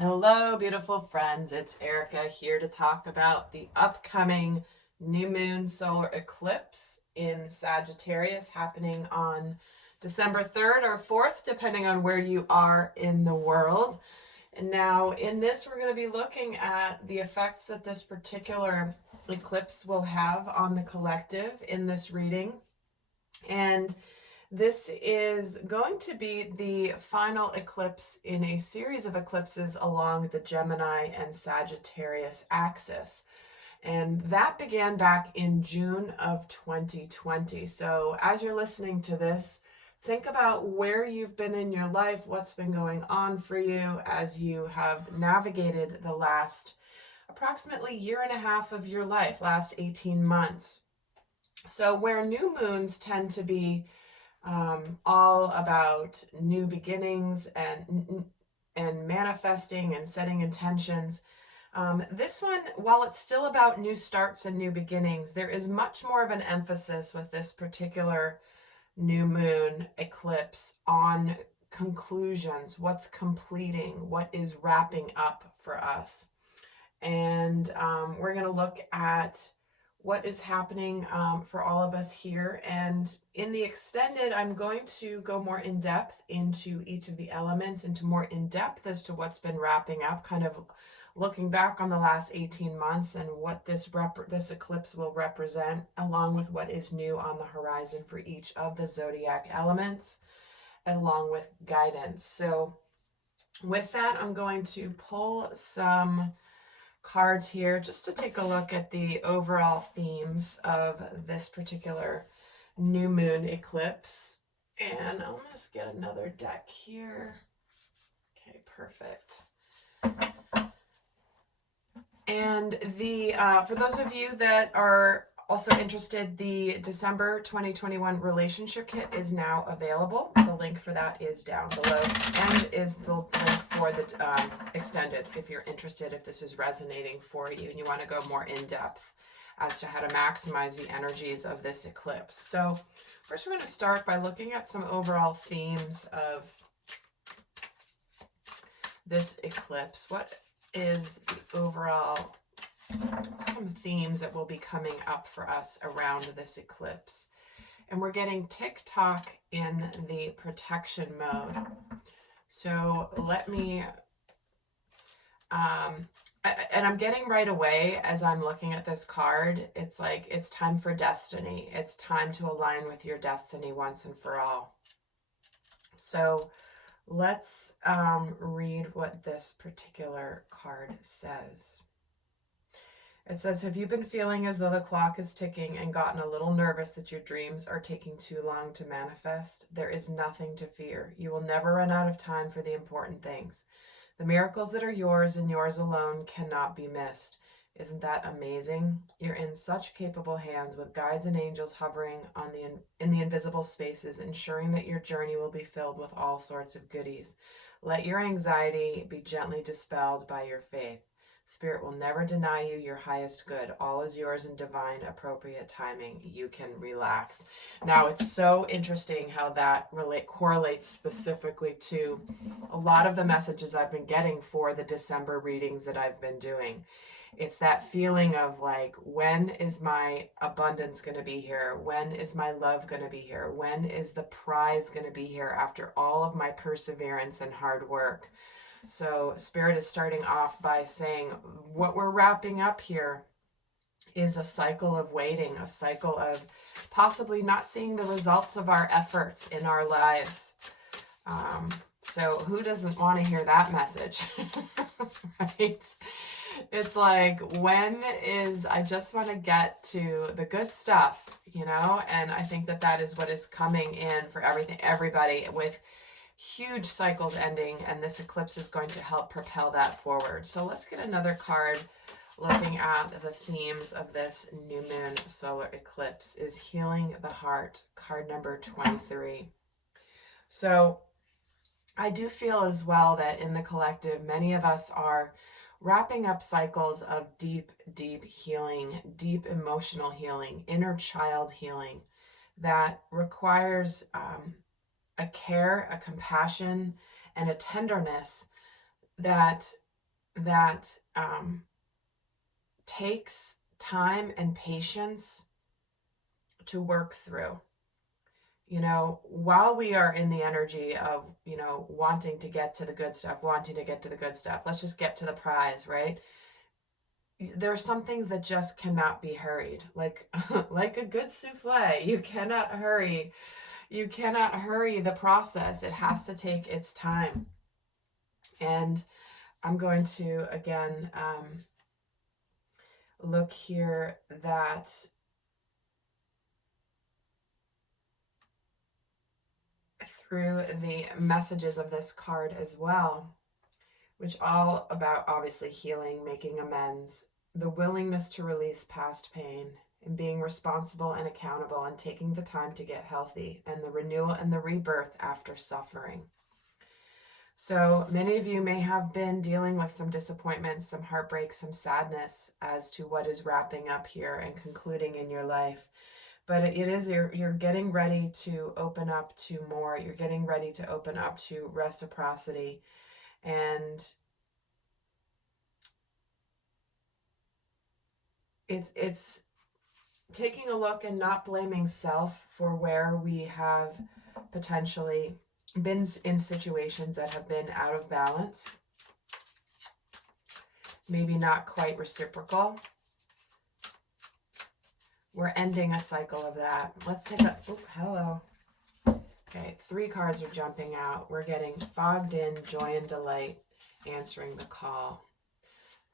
Hello, beautiful friends. It's Erica here to talk about the upcoming new moon solar eclipse in Sagittarius happening on December 3rd or 4th, depending on where you are in the world. And now in this, we're going to be looking at the effects that this particular eclipse will have on the collective in this reading. And this is going to be the final eclipse in a series of eclipses along the Gemini and Sagittarius axis. And that began back in June of 2020. So as you're listening to this, think about where you've been in your life, what's been going on for you as you have navigated the last approximately year and a half of your life, last 18 months. So where new moons tend to be all about new beginnings and manifesting and setting intentions. This one, while it's still about new starts and new beginnings, there is much more of an emphasis with this particular new moon eclipse on conclusions, what's completing, what is wrapping up for us. And we're going to look at what is happening for all of us here. And in the extended, I'm going to go more in depth into each of the elements, into more in depth as to what's been wrapping up, kind of looking back on the last 18 months and what this eclipse will represent, along with what is new on the horizon for each of the zodiac elements, along with guidance. So with that, I'm going to pull some cards here just to take a look at the overall themes of this particular new moon eclipse. And I'll just get another deck here. Okay, perfect. And the for those of you that are also interested, the December 2021 relationship kit is now available. The link for that is down below, and is the link for the extended if you're interested, if this is resonating for you and you want to go more in depth as to how to maximize the energies of this eclipse. So first we're going to start by looking at some overall themes of this eclipse. What is the overall, some themes that will be coming up for us around this eclipse? And we're getting tick-tock in the protection mode. So let me, and I'm getting right away as I'm looking at this card, it's like, it's time for destiny. It's time to align with your destiny once and for all. So let's read what this particular card says. It says, have you been feeling as though the clock is ticking and gotten a little nervous that your dreams are taking too long to manifest? There is nothing to fear. You will never run out of time for the important things. The miracles that are yours and yours alone cannot be missed. Isn't that amazing? You're in such capable hands with guides and angels hovering on in the invisible spaces, ensuring that your journey will be filled with all sorts of goodies. Let your anxiety be gently dispelled by your faith. Spirit will never deny you your highest good. All is yours in divine, appropriate timing. You can relax. Now, it's so interesting how that correlates specifically to a lot of the messages I've been getting for the December readings that I've been doing. It's that feeling of like, when is my abundance going to be here? When is my love going to be here? When is the prize going to be here after all of my perseverance and hard work? So Spirit is starting off by saying what we're wrapping up here is a cycle of waiting, a cycle of possibly not seeing the results of our efforts in our lives. So who doesn't want to hear that message, right? It's like, I just want to get to the good stuff, you know? And I think that is what is coming in for everybody, with huge cycles ending, and this eclipse is going to help propel that forward. So let's get another card looking at the themes of this new moon solar eclipse. Is healing the heart, card number 23. So I do feel as well that in the collective, many of us are wrapping up cycles of deep, deep healing, deep emotional healing, inner child healing that requires a care, a compassion, and a tenderness that that takes time and patience to work through. You know, while we are in the energy of, you know, wanting to get to the good stuff, let's just get to the prize, right? There are some things that just cannot be hurried. Like like a good souffle, you cannot hurry the process. It has to take its time. And I'm going to again look here that through the messages of this card as well, which all about obviously healing, making amends, the willingness to release past pain, and being responsible and accountable, and taking the time to get healthy, and the renewal and the rebirth after suffering. So many of you may have been dealing with some disappointments, some heartbreak, some sadness as to what is wrapping up here and concluding in your life. But it is, you're getting ready to open up to more. You're getting ready to open up to reciprocity. And it's taking a look and not blaming self for where we have potentially been in situations that have been out of balance, maybe not quite reciprocal. We're ending a cycle of that. Let's take a, oh, hello. Okay, 3 cards are jumping out. We're getting fogged in, joy and delight, answering the call.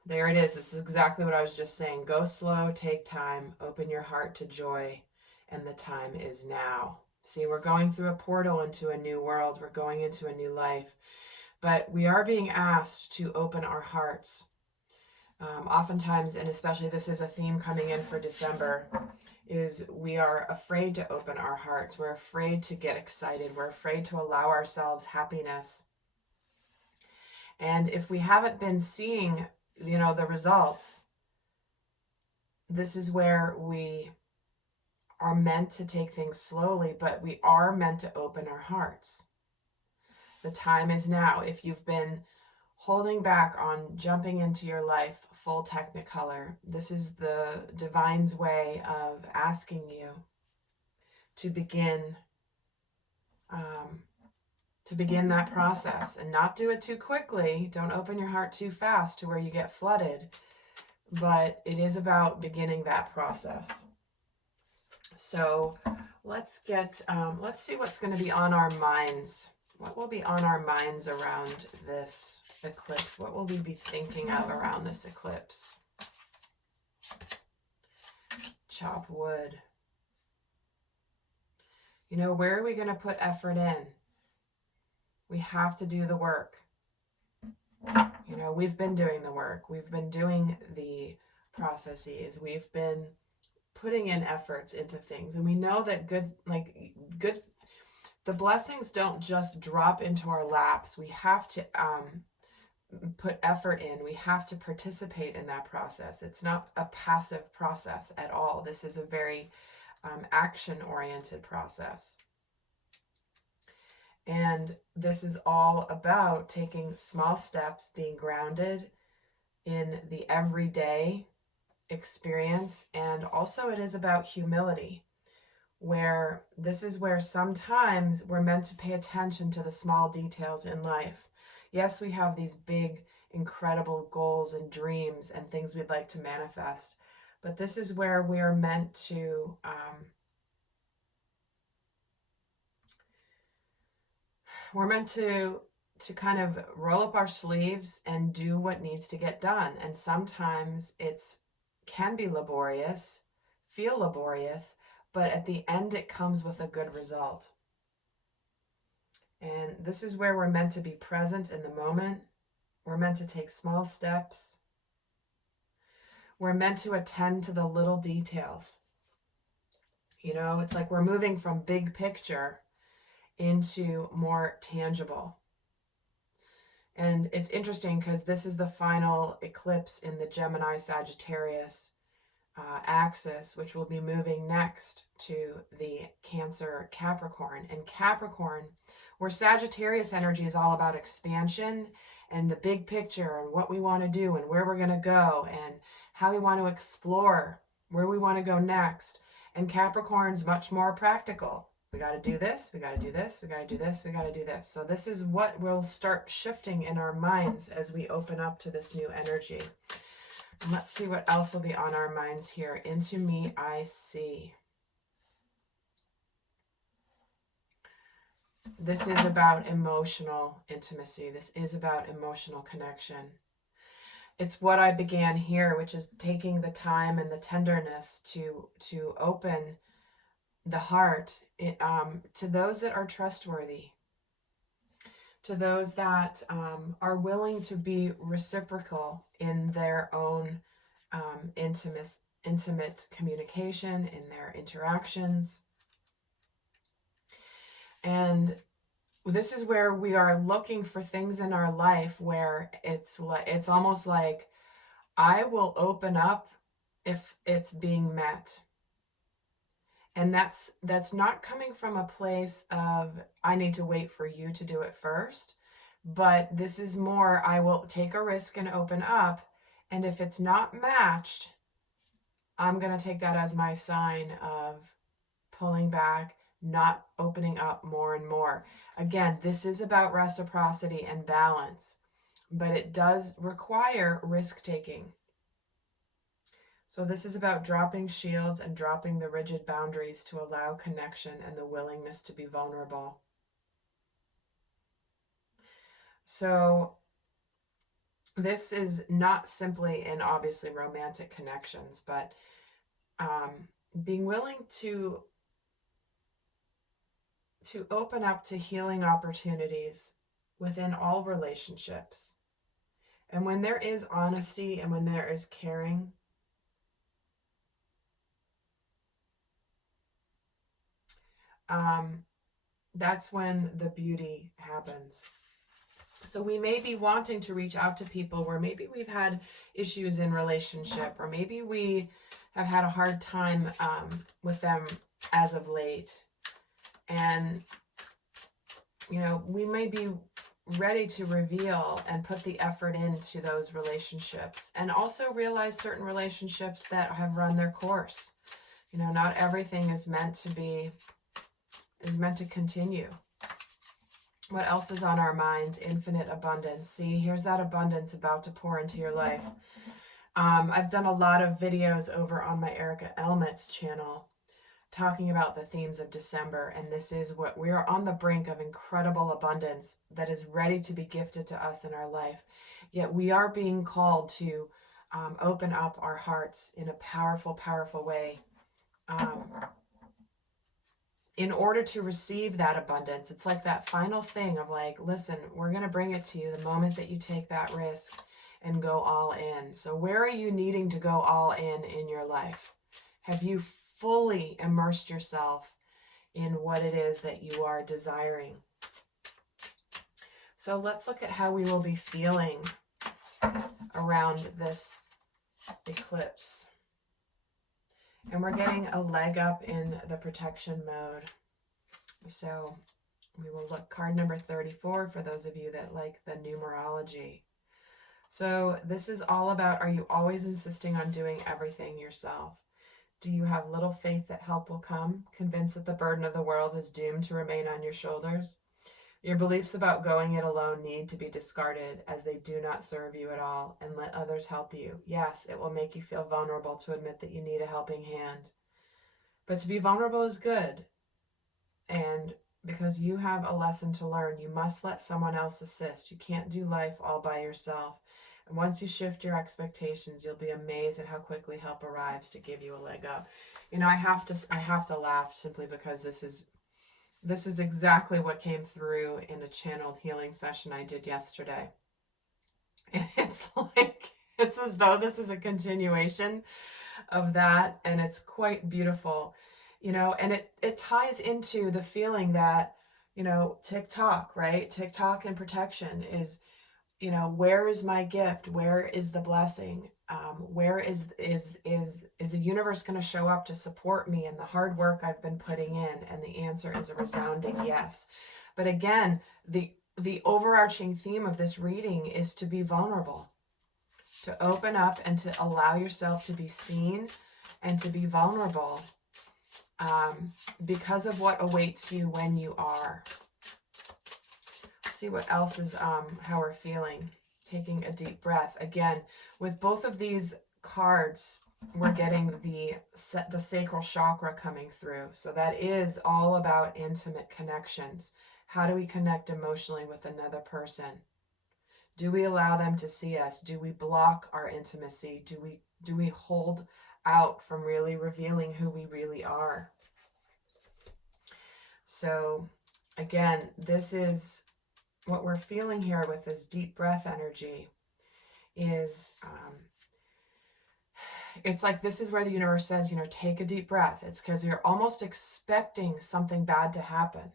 There it is. This is exactly what I was just saying. Go slow, take time, open your heart to joy, and the time is now. See, we're going through a portal into a new world. We're going into a new life. But we are being asked to open our hearts. Oftentimes, and especially this is a theme coming in for December, is we are afraid to open our hearts. We're afraid to get excited. We're afraid to allow ourselves happiness. And if we haven't been seeing, you know, the results, this is where we are meant to take things slowly, but we are meant to open our hearts. The time is now. If you've been holding back on jumping into your life full technicolor, this is the divine's way of asking you to begin that process, and not do it too quickly. Don't open your heart too fast to where you get flooded, but it is about beginning that process. So let's see what's going to be on our minds. What will be on our minds around this eclipse? What will we be thinking of around this eclipse? Chop wood. You know, where are we going to put effort in? We have to do the work. You know, we've been doing the work. We've been doing the processes. We've been putting in efforts into things. And we know that the blessings don't just drop into our laps. We have to put effort in. We have to participate in that process. It's not a passive process at all. This is a very action-oriented process. And this is all about taking small steps, being grounded in the everyday experience. And also it is about humility, where this is where sometimes we're meant to pay attention to the small details in life. Yes, we have these big, incredible goals and dreams and things we'd like to manifest, but this is where we are meant to kind of roll up our sleeves and do what needs to get done. And sometimes it's can be laborious, feel laborious, but at the end it comes with a good result. And this is where we're meant to be present in the moment. We're meant to take small steps. We're meant to attend to the little details. You know, it's like we're moving from big picture into more tangible. And it's interesting because this is the final eclipse in the Gemini Sagittarius axis, which will be moving next to the Cancer Capricorn. And Capricorn, where Sagittarius energy is all about expansion and the big picture and what we want to do and where we're going to go and how we want to explore, where we want to go next. And Capricorn's much more practical. We got to do this, we got to do this, we got to do this, we got to do this. So this is what will start shifting in our minds as we open up to this new energy. And let's see what else will be on our minds here. Into me, I see. This is about emotional intimacy. This is about emotional connection. It's what I began here, which is taking the time and the tenderness to open the heart to those that are trustworthy, to those that are willing to be reciprocal in their own intimate communication, in their interactions. And this is where we are looking for things in our life where it's almost like I will open up if it's being met. And that's not coming from a place of I need to wait for you to do it first, but this is more I will take a risk and open up, and if it's not matched, I'm going to take that as my sign of pulling back, not opening up more and more. Again, this is about reciprocity and balance, but it does require risk-taking. So this is about dropping shields and dropping the rigid boundaries to allow connection and the willingness to be vulnerable. So this is not simply in obviously romantic connections, but being willing to open up to healing opportunities within all relationships. And when there is honesty and when there is caring, that's when the beauty happens. So we may be wanting to reach out to people where maybe we've had issues in relationship, or maybe we have had a hard time with them as of late. And, you know, we may be ready to reveal and put the effort into those relationships, and also realize certain relationships that have run their course. You know, not everything is meant to continue. What else is on our mind? Infinite abundance. See, here's that abundance about to pour into your life. I've done a lot of videos over on my Erica Elmuts channel talking about the themes of December, and this is what we are on the brink of: incredible abundance that is ready to be gifted to us in our life. Yet we are being called to open up our hearts in a powerful, powerful way. In order to receive that abundance, it's like that final thing of like, listen, we're going to bring it to you the moment that you take that risk and go all in. So where are you needing to go all in your life? Have you fully immersed yourself in what it is that you are desiring? So let's look at how we will be feeling around this eclipse. And we're getting a leg up in the protection mode. So we will look card number 34 for those of you that like the numerology. So this is all about, are you always insisting on doing everything yourself? Do you have little faith that help will come? Convinced that the burden of the world is doomed to remain on your shoulders? Your beliefs about going it alone need to be discarded, as they do not serve you at all, and let others help you. Yes, it will make you feel vulnerable to admit that you need a helping hand. But to be vulnerable is good. And because you have a lesson to learn, you must let someone else assist. You can't do life all by yourself. And once you shift your expectations, you'll be amazed at how quickly help arrives to give you a leg up. You know, I have to laugh simply because this is exactly what came through in a channeled healing session I did yesterday. And it's like, it's as though this is a continuation of that, and it's quite beautiful, you know, and it ties into the feeling that, you know, TikTok, right? TikTok and protection is, you know, where is my gift? Where is the blessing? Where is the universe going to show up to support me in the hard work I've been putting in? And the answer is a resounding yes. But again, the overarching theme of this reading is to be vulnerable, to open up and to allow yourself to be seen and to be vulnerable because of what awaits you when you are. Let's see what else is, how we're feeling. Taking a deep breath. Again, with both of these cards, we're getting the sacral chakra coming through. So that is all about intimate connections. How do we connect emotionally with another person? Do we allow them to see us? Do we block our intimacy? Do we hold out from really revealing who we really are? So again, this is what we're feeling here with this deep breath energy is, it's like this is where the universe says, you know, take a deep breath. It's because you're almost expecting something bad to happen.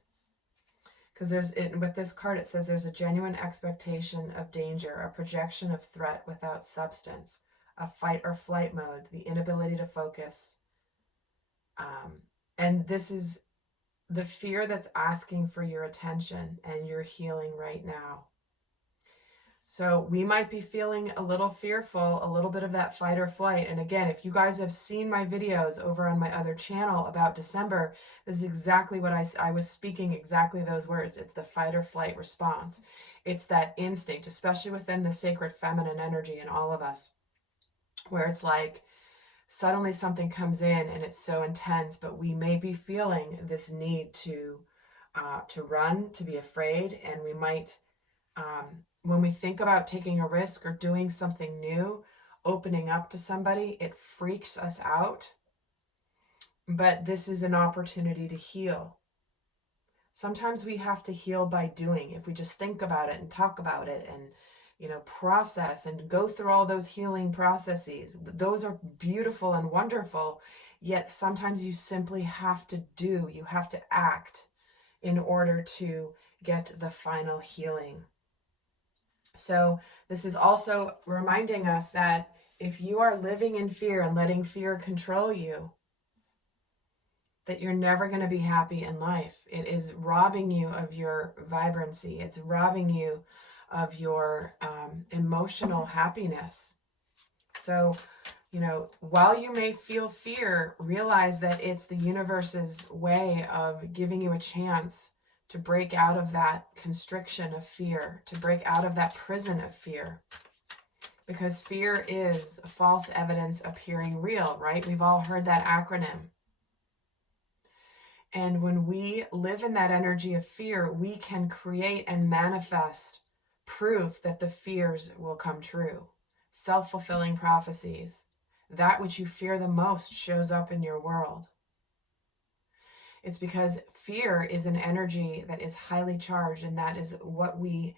Because with this card, it says there's a genuine expectation of danger, a projection of threat without substance, a fight or flight mode, the inability to focus. And this is the fear that's asking for your attention and your healing right now. So we might be feeling a little fearful, a little bit of that fight or flight. And again, if you guys have seen my videos over on my other channel about December, this is exactly what I was speaking exactly those words. It's the fight or flight response. It's that instinct, especially within the sacred feminine energy in all of us, where it's like suddenly something comes in and it's so intense, but we may be feeling this need to run, to be afraid, and we might, when we think about taking a risk or doing something new, opening up to somebody, it freaks us out. But this is an opportunity to heal. Sometimes we have to heal by doing. If we just think about it and talk about it and, you know, process and go through all those healing processes, those are beautiful and wonderful. Yet sometimes you simply have to do, you have to act in order to get the final healing. So this is also reminding us that if you are living in fear and letting fear control you, that you're never going to be happy in life. It is robbing you of your vibrancy. It's robbing you of your emotional happiness. So, you know, while you may feel fear, realize that it's the universe's way of giving you a chance to break out of that constriction of fear, to break out of that prison of fear. Because fear is false evidence appearing real, right? We've all heard that acronym. And when we live in that energy of fear, we can create and manifest proof that the fears will come true. Self-fulfilling prophecies. That which you fear the most shows up in your world. It's because fear is an energy that is highly charged, and that is what we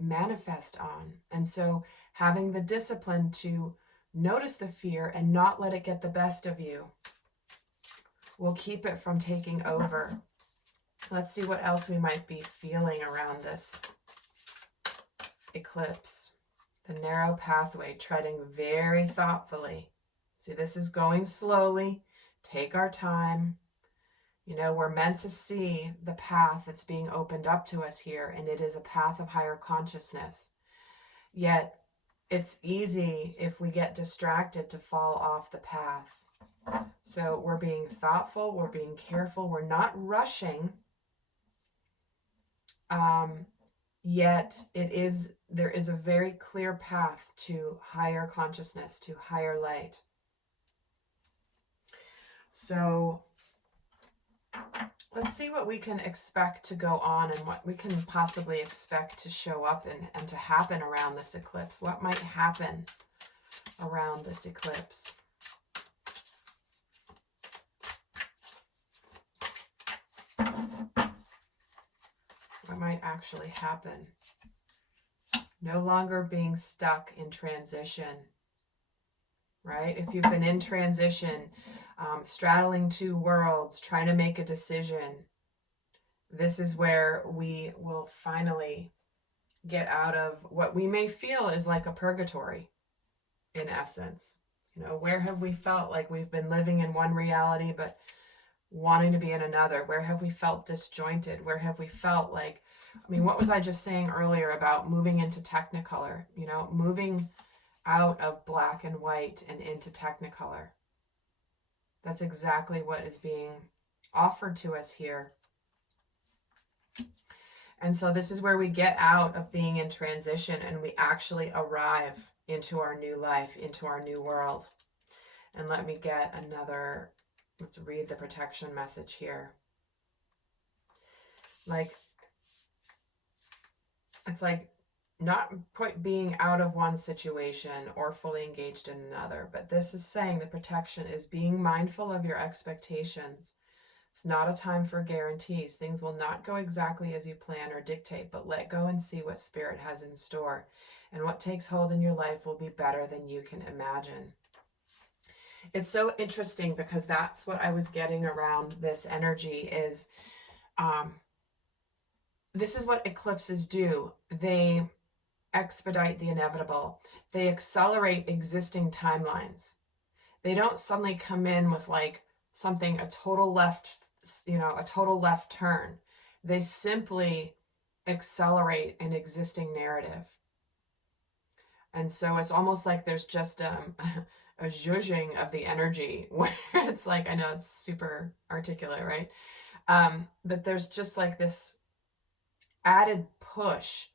manifest on. And so having the discipline to notice the fear and not let it get the best of you will keep it from taking over. Let's see what else we might be feeling around this eclipse. The narrow pathway, treading very thoughtfully. See, this is going slowly. Take our time. You know, we're meant to see the path that's being opened up to us here, and it is a path of higher consciousness. Yet, it's easy if we get distracted to fall off the path. So we're being thoughtful, we're being careful, we're not rushing. Yet there is a very clear path to higher consciousness, to higher light. So let's see what we can expect to go on and what we can possibly expect to show up and to happen around this eclipse. What might happen around this eclipse? What might actually happen? No longer being stuck in transition, right? If you've been in transition, straddling two worlds, trying to make a decision, this is where we will finally get out of what we may feel is like a purgatory, in essence. You know, where have we felt like we've been living in one reality, but wanting to be in another? Where have we felt disjointed? Where have we felt like, I mean, what was I just saying earlier about moving into Technicolor? You know, moving out of black and white and into Technicolor. That's exactly what is being offered to us here. And so this is where we get out of being in transition and we actually arrive into our new life, into our new world. And let me get another, let's read the protection message here. Like, it's like not being out of one situation or fully engaged in another, but this is saying the protection is being mindful of your expectations. It's not a time for guarantees. Things will not go exactly as you plan or dictate, but let go and see what Spirit has in store. And what takes hold in your life will be better than you can imagine. It's so interesting because that's what I was getting around this energy is, this is what eclipses do. They expedite the inevitable. They accelerate existing timelines. They don't suddenly come in with like something, a total left turn. They simply accelerate an existing narrative. And so it's almost like there's just a zhuzhing of the energy where it's like, I know it's super articulate, right? But there's just like this added push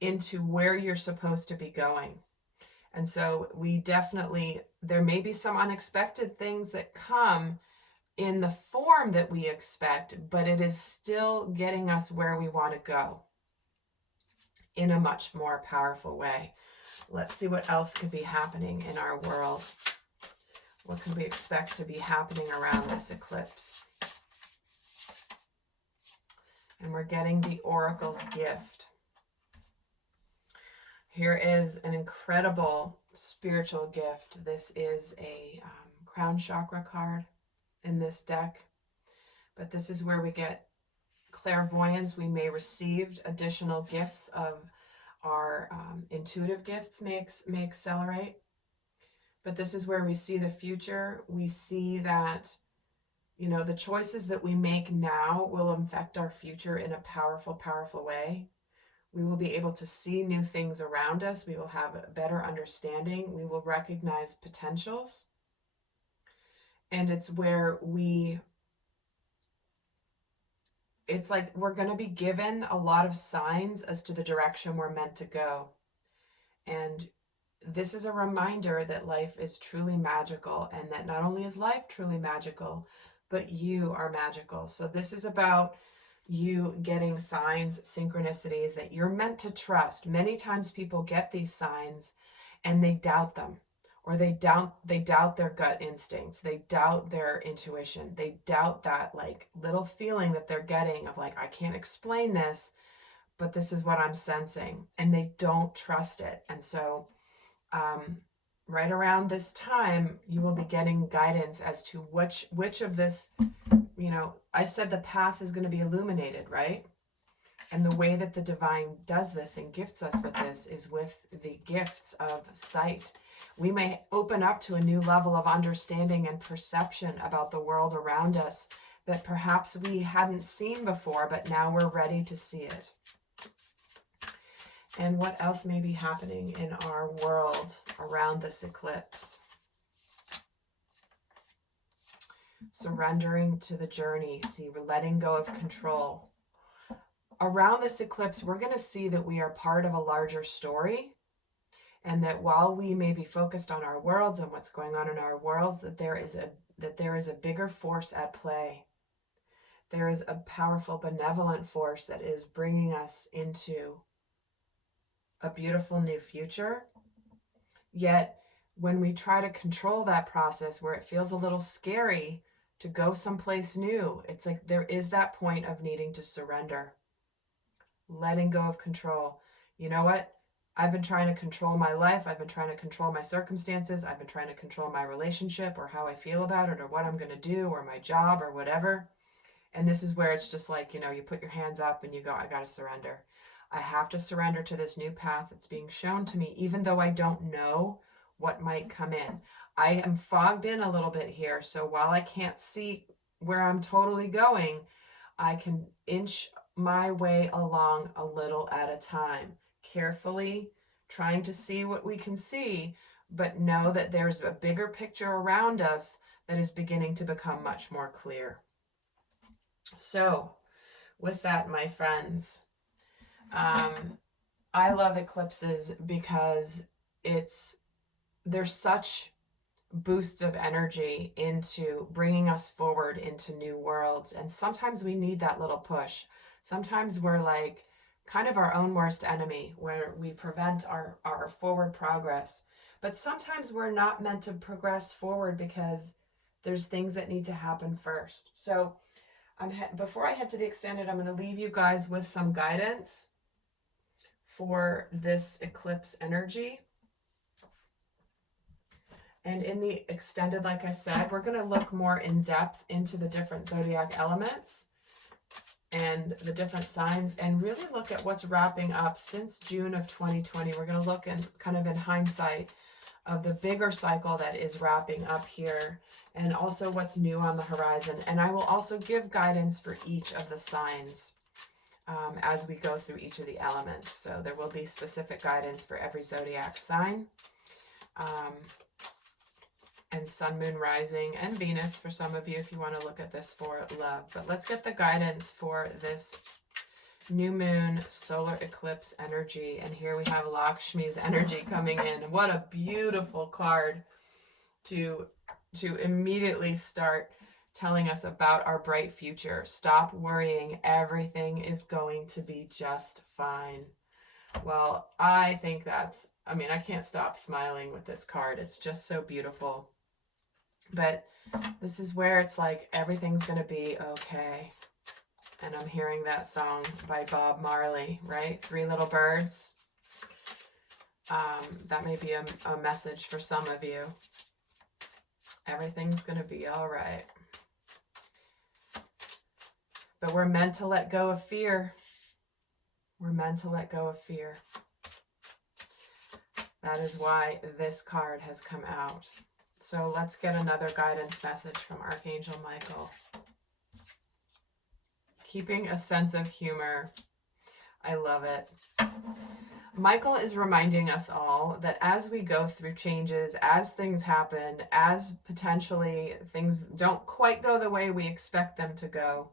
into where you're supposed to be going. And so we definitely, there may be some unexpected things that come in the form that we expect, but it is still getting us where we want to go in a much more powerful way. Let's see what else could be happening in our world. What can we expect to be happening around this eclipse? And we're getting the Oracle's gift. Here is an incredible spiritual gift. This is a crown chakra card in this deck, but this is where we get clairvoyance. We may receive additional gifts of our intuitive gifts may accelerate, but this is where we see the future. We see that, you know, the choices that we make now will affect our future in a powerful, powerful way. We will be able to see new things around us. We will have a better understanding. We will recognize potentials. And it's where it's like we're going to be given a lot of signs as to the direction we're meant to go. And this is a reminder that life is truly magical, and that not only is life truly magical, but you are magical. So this is about you getting signs, synchronicities that you're meant to trust. Many times people get these signs and they doubt them, or they doubt their gut instincts. They doubt their intuition. They doubt that like little feeling that they're getting of like, I can't explain this, but this is what I'm sensing, and they don't trust it. And so right around this time, you will be getting guidance as to which of this, you know, I said the path is going to be illuminated, right? And the way that the divine does this and gifts us with this is with the gifts of sight. We may open up to a new level of understanding and perception about the world around us that perhaps we hadn't seen before, but now we're ready to see it. And what else may be happening in our world around this eclipse? Surrendering to the journey. See, we're letting go of control. Around this eclipse, we're going to see that we are part of a larger story, and that while we may be focused on our worlds and what's going on in our worlds, that there is a bigger force at play. There is a powerful, benevolent force that is bringing us into a beautiful new future. Yet, when we try to control that process where it feels a little scary to go someplace new, it's like there is that point of needing to surrender. Letting go of control. You know what? I've been trying to control my life. I've been trying to control my circumstances. I've been trying to control my relationship or how I feel about it or what I'm going to do or my job or whatever. And this is where it's just like, you know, you put your hands up and you go, I got to surrender. I have to surrender to this new path that's being shown to me, even though I don't know what might come in. I am fogged in a little bit here. So while I can't see where I'm totally going, I can inch my way along a little at a time, carefully trying to see what we can see, but know that there's a bigger picture around us that is beginning to become much more clear. So, with that, my friends, I love eclipses because there's such boosts of energy into bringing us forward into new worlds. And sometimes we need that little push. Sometimes we're like kind of our own worst enemy, where we prevent our forward progress. But sometimes we're not meant to progress forward because there's things that need to happen first. So before I head to the extended, I'm going to leave you guys with some guidance for this eclipse energy. And in the extended, like I said, we're going to look more in depth into the different zodiac elements and the different signs, and really look at what's wrapping up since June of 2020. We're going to look in kind of in hindsight of the bigger cycle that is wrapping up here, and also what's new on the horizon. And I will also give guidance for each of the signs as we go through each of the elements. So there will be specific guidance for every zodiac sign. And sun, moon, rising, and Venus for some of you if you want to look at this for love. But let's get the guidance for this new moon solar eclipse energy. And here we have Lakshmi's energy coming in. And what a beautiful card to immediately start telling us about our bright future. Stop worrying. Everything is going to be just fine. Well, I think I can't stop smiling with this card. It's just so beautiful. But this is where it's like everything's going to be okay. And I'm hearing that song by Bob Marley, right? Three Little Birds. That may be a message for some of you. Everything's going to be all right. But we're meant to let go of fear. We're meant to let go of fear. That is why this card has come out. So let's get another guidance message from Archangel Michael. Keeping a sense of humor. I love it. Michael is reminding us all that as we go through changes, as things happen, as potentially things don't quite go the way we expect them to go,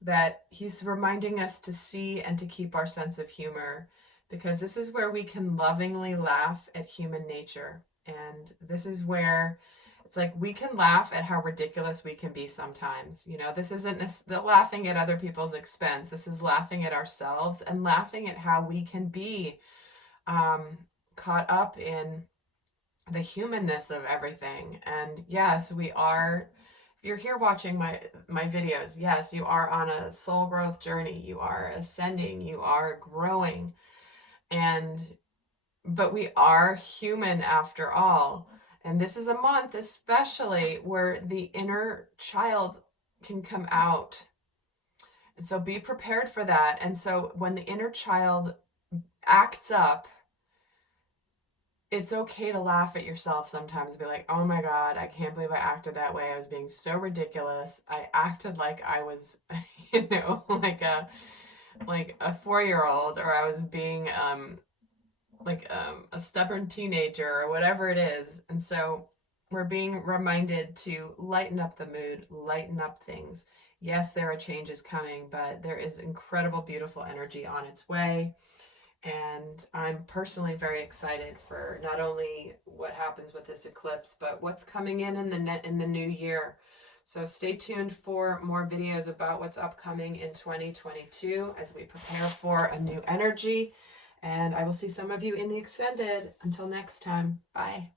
that he's reminding us to see and to keep our sense of humor, because this is where we can lovingly laugh at human nature. And this is where it's like we can laugh at how ridiculous we can be sometimes. You know, this isn't the laughing at other people's expense. This is laughing at ourselves and laughing at how we can be caught up in the humanness of everything. And yes, we are. If you're here watching my videos, yes, you are on a soul growth journey. You are ascending. You are growing. But we are human after all. And this is a month especially where the inner child can come out. And so be prepared for that. And so when the inner child acts up, it's okay to laugh at yourself sometimes. Be like, oh my God, I can't believe I acted that way. I was being so ridiculous. I acted like I was, like a 4-year-old, or I was being a stubborn teenager, or whatever it is. And so we're being reminded to lighten up the mood, lighten up things. Yes, there are changes coming, but there is incredible, beautiful energy on its way. And I'm personally very excited for not only what happens with this eclipse, but what's coming in the new year. So stay tuned for more videos about what's upcoming in 2022 as we prepare for a new energy. And I will see some of you in the extended. Until next time, bye.